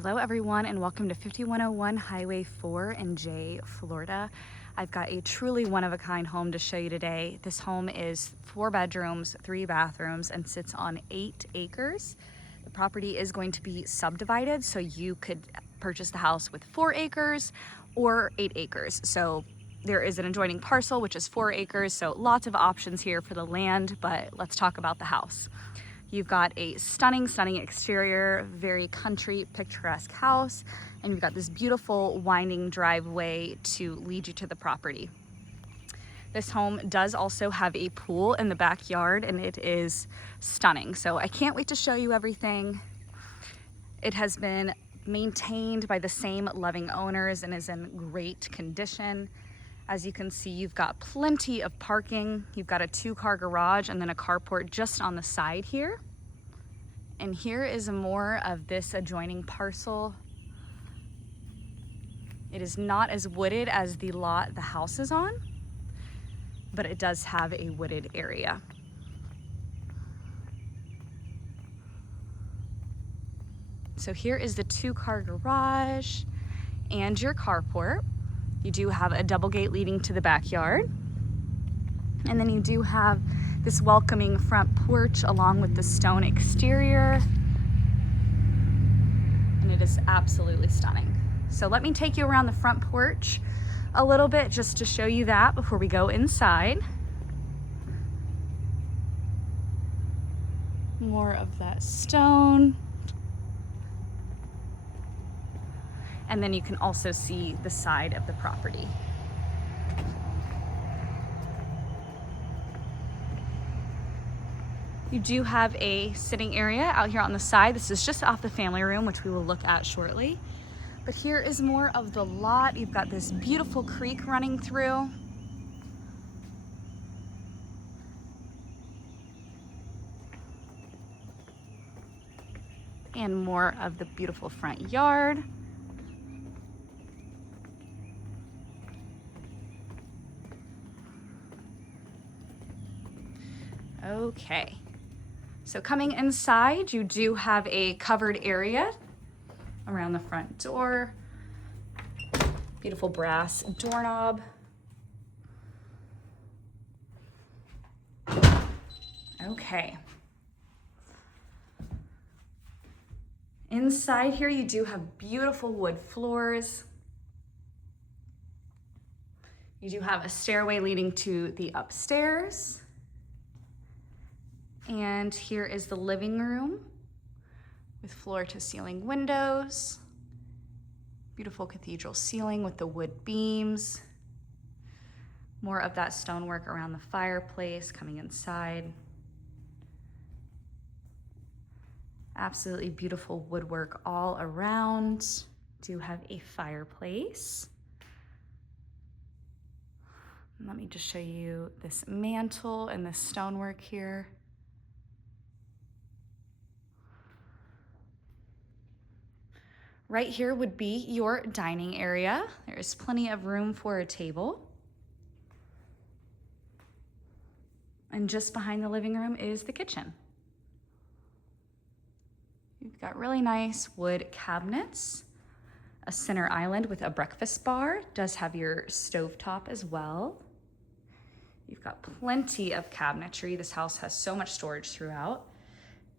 Hello everyone and welcome to 5101 Highway 4 in Jay, Florida. I've got a truly one-of-a-kind home to show you today. This home is 4 bedrooms, 3 bathrooms, and sits on 8 acres. The property is going to be subdivided, so you could purchase the house with 4 acres or 8 acres. So there is an adjoining parcel, which is 4 acres, so lots of options here for the land, but let's talk about the house. You've got a stunning exterior, very country, picturesque house, and you've got this beautiful winding driveway to lead you to the property. This home does also have a pool in the backyard, and it is stunning. So I can't wait to show you everything. It has been maintained by the same loving owners and is in great condition. As you can see, you've got plenty of parking. You've got a 2-car garage and then a carport just on the side here. And here is more of this adjoining parcel. It is not as wooded as the lot the house is on, but it does have a wooded area. So here is the 2-car garage and your carport. You do have a double gate leading to the backyard. And then you do have this welcoming front porch along with the stone exterior. And it is absolutely stunning. So let me take you around the front porch a little bit just to show you that before we go inside. More of that stone. And then you can also see the side of the property. You do have a sitting area out here on the side. This is just off the family room, which we will look at shortly. But here is more of the lot. You've got this beautiful creek running through. And more of the beautiful front yard. Okay, so coming inside, you do have a covered area around the front door. Beautiful brass doorknob. Okay. Inside here, you do have beautiful wood floors. You do have a stairway leading to the upstairs. And here is the living room with floor to ceiling windows. Beautiful cathedral ceiling with the wood beams. More of that stonework around the fireplace coming inside. Absolutely beautiful woodwork all around. Do have a fireplace. Let me just show you this mantle and this stonework here. Right here would be your dining area. There is plenty of room for a table. And just behind the living room is the kitchen. You've got really nice wood cabinets, a center island with a breakfast bar. Does have your stovetop as well. You've got plenty of cabinetry. This house has so much storage throughout.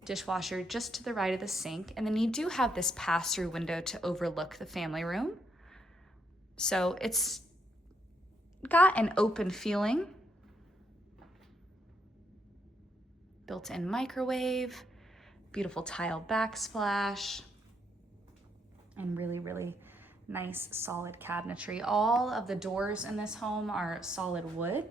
Dishwasher just to the right of the sink, and then you do have this pass-through window to overlook the family room. So it's got an open feeling. Built-in microwave, beautiful tile backsplash, and really nice solid cabinetry. All of the doors in this home are solid wood.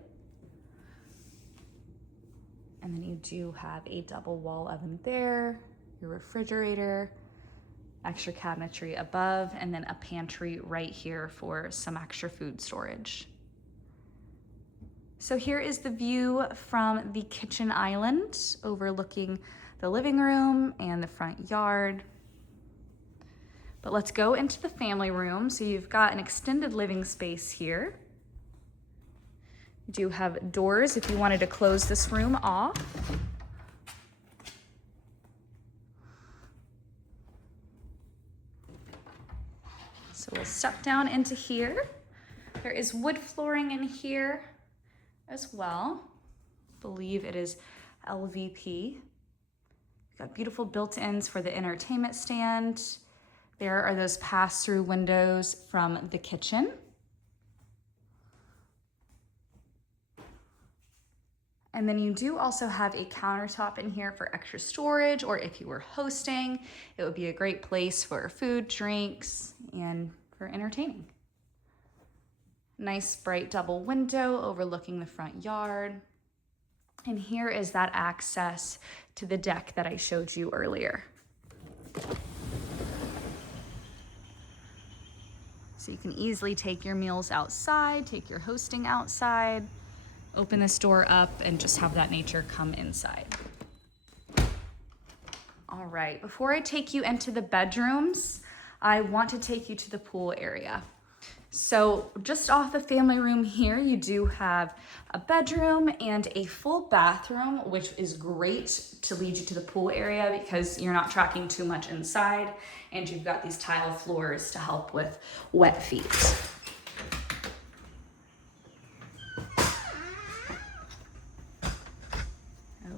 And then you do have a double wall oven there, your refrigerator, extra cabinetry above, and then a pantry right here for some extra food storage. So here is the view from the kitchen island overlooking the living room and the front yard. But let's go into the family room. So you've got an extended living space here. You do have doors if you wanted to close this room off. So we'll step down into here. There is wood flooring in here as well. I believe it is LVP. Got beautiful built-ins for the entertainment stand. There are those pass-through windows from the kitchen. And then you do also have a countertop in here for extra storage, or if you were hosting, it would be a great place for food, drinks, and for entertaining. Nice bright double window overlooking the front yard. And here is that access to the deck that I showed you earlier. So you can easily take your meals outside, take your hosting outside, open this door up and just have that nature come inside. All right, before I take you into the bedrooms, I want to take you to the pool area. So just off the family room here, you do have a bedroom and a full bathroom, which is great to lead you to the pool area because you're not tracking too much inside, and you've got these tile floors to help with wet feet.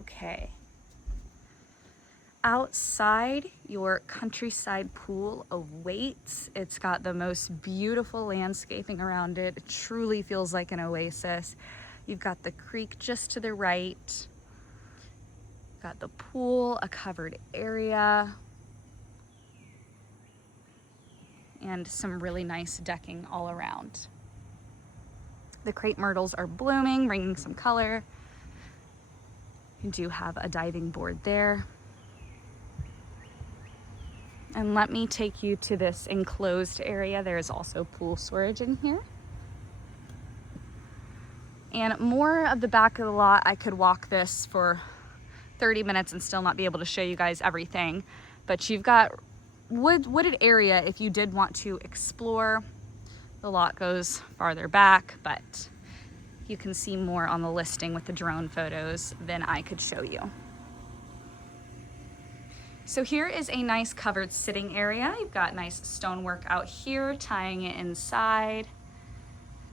Okay. Outside, your countryside pool awaits. It's got the most beautiful landscaping around it. It truly feels like an oasis. You've got the creek just to the right. Got the pool, a covered area, and some really nice decking all around. The crepe myrtles are blooming, bringing some color. You do have a diving board there. And let me take you to this enclosed area. There is also pool storage in here. And more of the back of the lot, I could walk this for 30 minutes and still not be able to show you guys everything. But you've got wooded area if you did want to explore. The lot goes farther back, but you can see more on the listing with the drone photos than I could show you. So here is a nice covered sitting area. You've got nice stonework out here, tying it inside,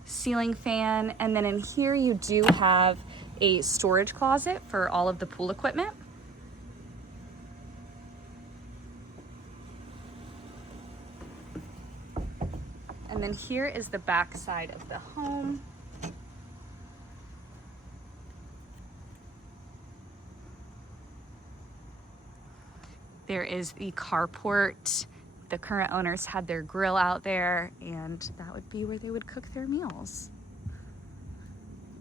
ceiling fan, and then in here you do have a storage closet for all of the pool equipment. And then here is the back side of the home. There is the carport. The current owners had their grill out there, and that would be where they would cook their meals.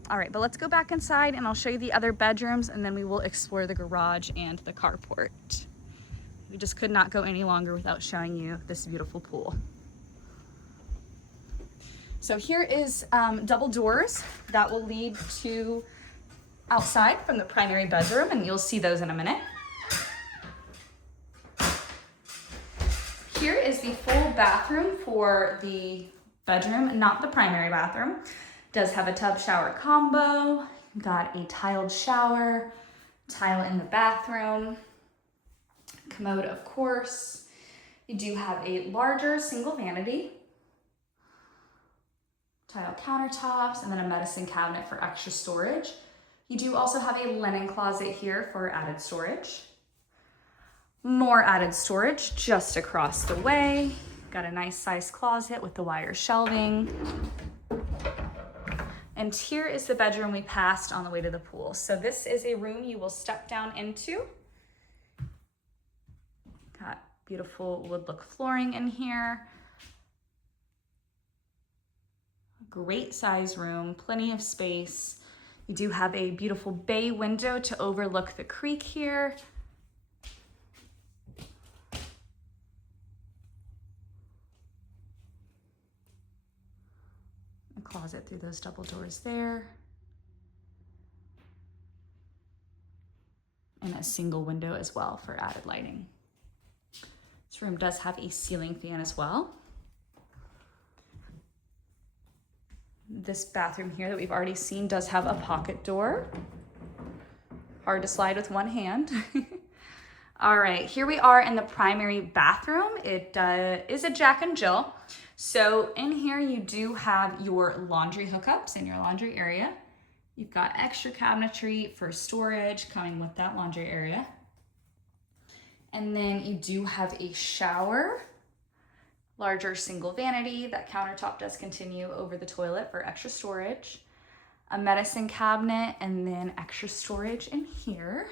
All right, but let's go back inside and I'll show you the other bedrooms, and then we will explore the garage and the carport. We just could not go any longer without showing you this beautiful pool. So here is double doors that will lead to outside from the primary bedroom, and you'll see those in a minute. Here is the full bathroom for the bedroom, not the primary bathroom. Does have a tub shower combo, got a tiled shower, tile in the bathroom, commode of course. You do have a larger single vanity, tile countertops, and then a medicine cabinet for extra storage. You do also have a linen closet here for added storage. More added storage just across the way. Got a nice size closet with the wire shelving. And here is the bedroom we passed on the way to the pool. So this is a room you will step down into. Got beautiful wood look flooring in here. Great size room, plenty of space. You do have a beautiful bay window to overlook the creek here. Closet through those double doors there. And a single window as well for added lighting. This room does have a ceiling fan as well. This bathroom here that we've already seen does have a pocket door. Hard to slide with one hand. All right, here we are in the primary bathroom. It is a Jack and Jill. So in here you do have your laundry hookups in your laundry area. You've got extra cabinetry for storage coming with that laundry area. And then you do have a shower, larger single vanity. That countertop does continue over the toilet for extra storage. A medicine cabinet, and then extra storage in here.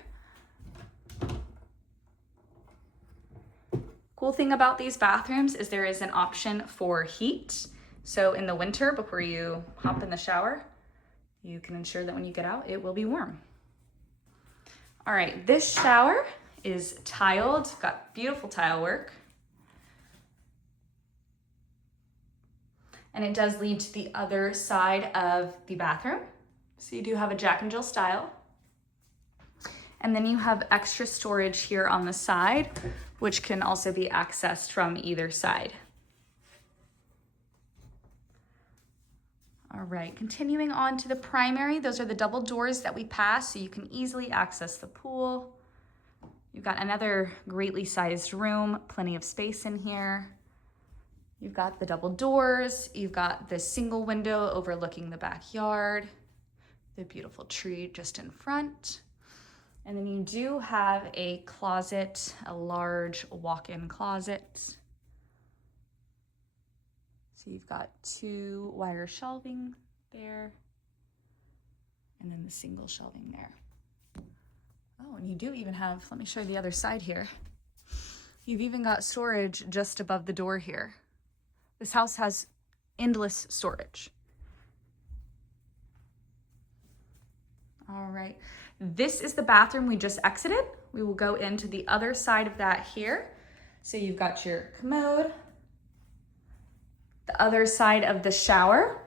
Cool thing about these bathrooms is there is an option for heat. So in the winter, before you hop in the shower, you can ensure that when you get out, it will be warm. All right, this shower is tiled, got beautiful tile work. And it does lead to the other side of the bathroom. So you do have a Jack and Jill style. And then you have extra storage here on the side, which can also be accessed from either side. All right, continuing on to the primary, those are the double doors that we pass so you can easily access the pool. You've got another greatly sized room, plenty of space in here. You've got the double doors, you've got the single window overlooking the backyard, the beautiful tree just in front. And then you do have a closet, a large walk-in closet. So you've got 2 wire shelving there, and then the single shelving there. Oh, and you do even have, let me show you the other side here. You've even got storage just above the door here. This house has endless storage. All right, this is the bathroom we just exited. We will go into the other side of that here. So you've got your commode, the other side of the shower,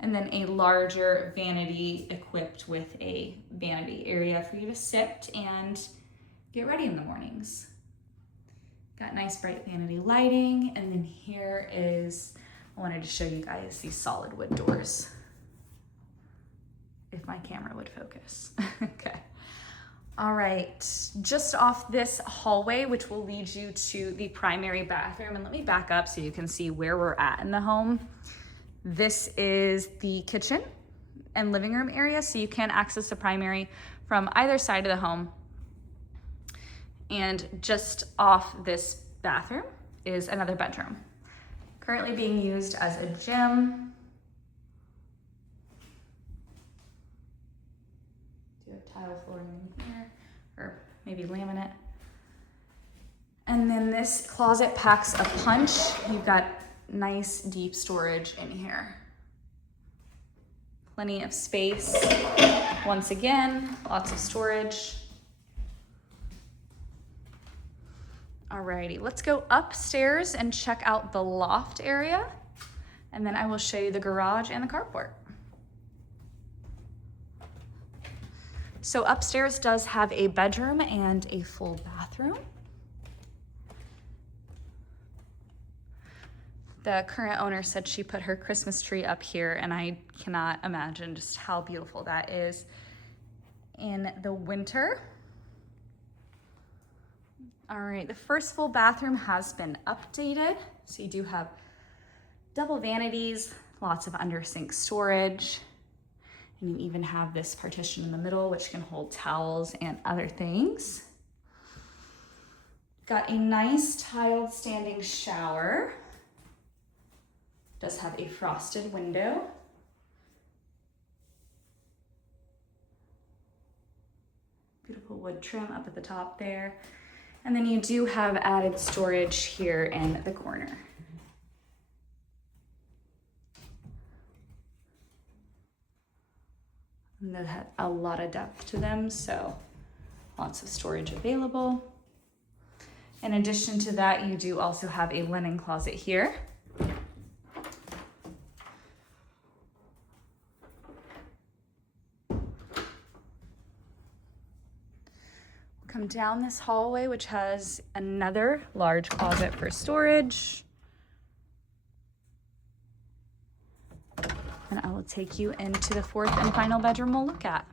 and then a larger vanity equipped with a vanity area for you to sit and get ready in the mornings. Got nice bright vanity lighting, and then here is, I wanted to show you guys these solid wood doors. If my camera would focus. Okay. All right, just off this hallway, which will lead you to the primary bathroom. And let me back up so you can see where we're at in the home. This is the kitchen and living room area, so you can access the primary from either side of the home. And just off this bathroom is another bedroom, currently being used as a gym. Do have tile flooring in here, or maybe laminate. And then this closet packs a punch. You've got nice deep storage in here. Plenty of space. Once again, lots of storage. Alrighty, let's go upstairs and check out the loft area, and then I will show you the garage and the carport. So upstairs does have a bedroom and a full bathroom. The current owner said she put her Christmas tree up here, and I cannot imagine just how beautiful that is in the winter. All right, the first full bathroom has been updated. So you do have double vanities, lots of under sink storage, and you even have this partition in the middle, which can hold towels and other things. Got a nice tiled standing shower. Does have a frosted window. Beautiful wood trim up at the top there. And then you do have added storage here in the corner. And they have a lot of depth to them, so lots of storage available. In addition to that, you do also have a linen closet here. Come down this hallway, which has another large closet for storage. And I will take you into the fourth and final bedroom we'll look at.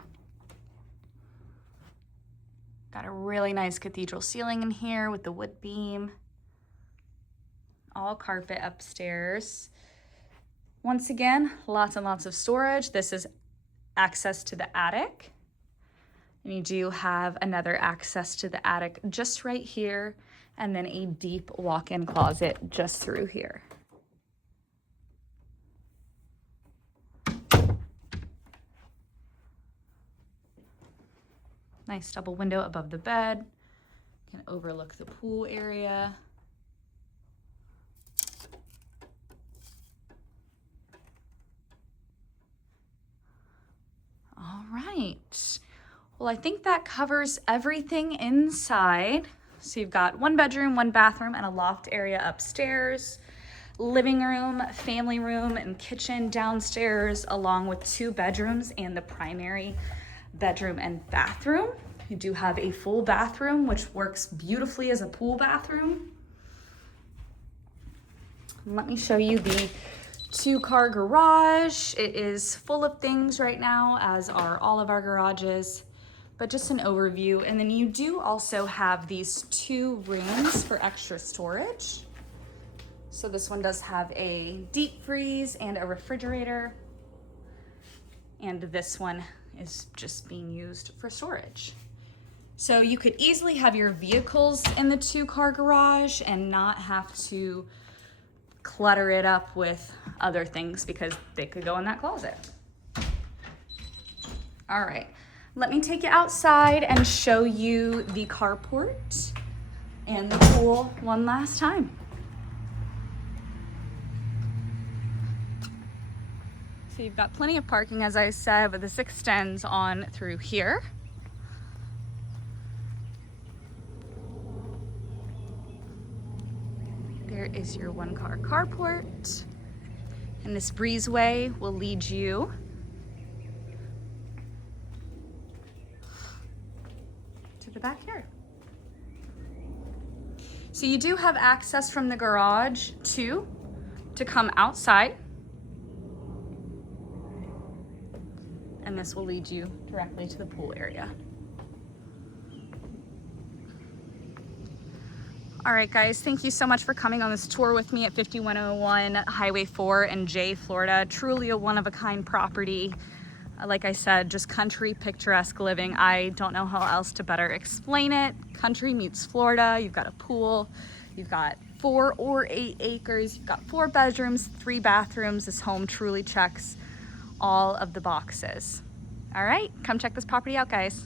Got a really nice cathedral ceiling in here with the wood beam. All carpet upstairs. Once again, lots and lots of storage. This is access to the attic. And you do have another access to the attic just right here, and then a deep walk-in closet just through here. Nice double window above the bed. Can overlook the pool area. All right. Well, I think that covers everything inside. So you've got 1 bedroom, 1 bathroom, and a loft area upstairs, living room, family room, and kitchen downstairs, along with 2 bedrooms and the primary bedroom and bathroom. You do have a full bathroom, which works beautifully as a pool bathroom. Let me show you the 2-car garage. It is full of things right now, as are all of our garages, but just an overview. And then you do also have these 2 rooms for extra storage. So this one does have a deep freeze and a refrigerator. And this one is just being used for storage. So you could easily have your vehicles in the 2-car garage and not have to clutter it up with other things, because they could go in that closet. All right, let me take you outside and show you the carport and the pool one last time. So you've got plenty of parking, as I said, but this extends on through here. There is your 1-car carport. And this breezeway will lead you to the backyard. So you do have access from the garage to come outside. And this will lead you directly to the pool area. All right, guys, thank you so much for coming on this tour with me at 5101 Highway 4 in Jay, Florida. Truly a one-of-a-kind property. Like I said, just country, picturesque living. I don't know how else to better explain it. Country meets Florida. You've got a pool. You've got 4 or 8 acres. You've got 4 bedrooms, 3 bathrooms. This home truly checks all of the boxes. All right, come check this property out, guys.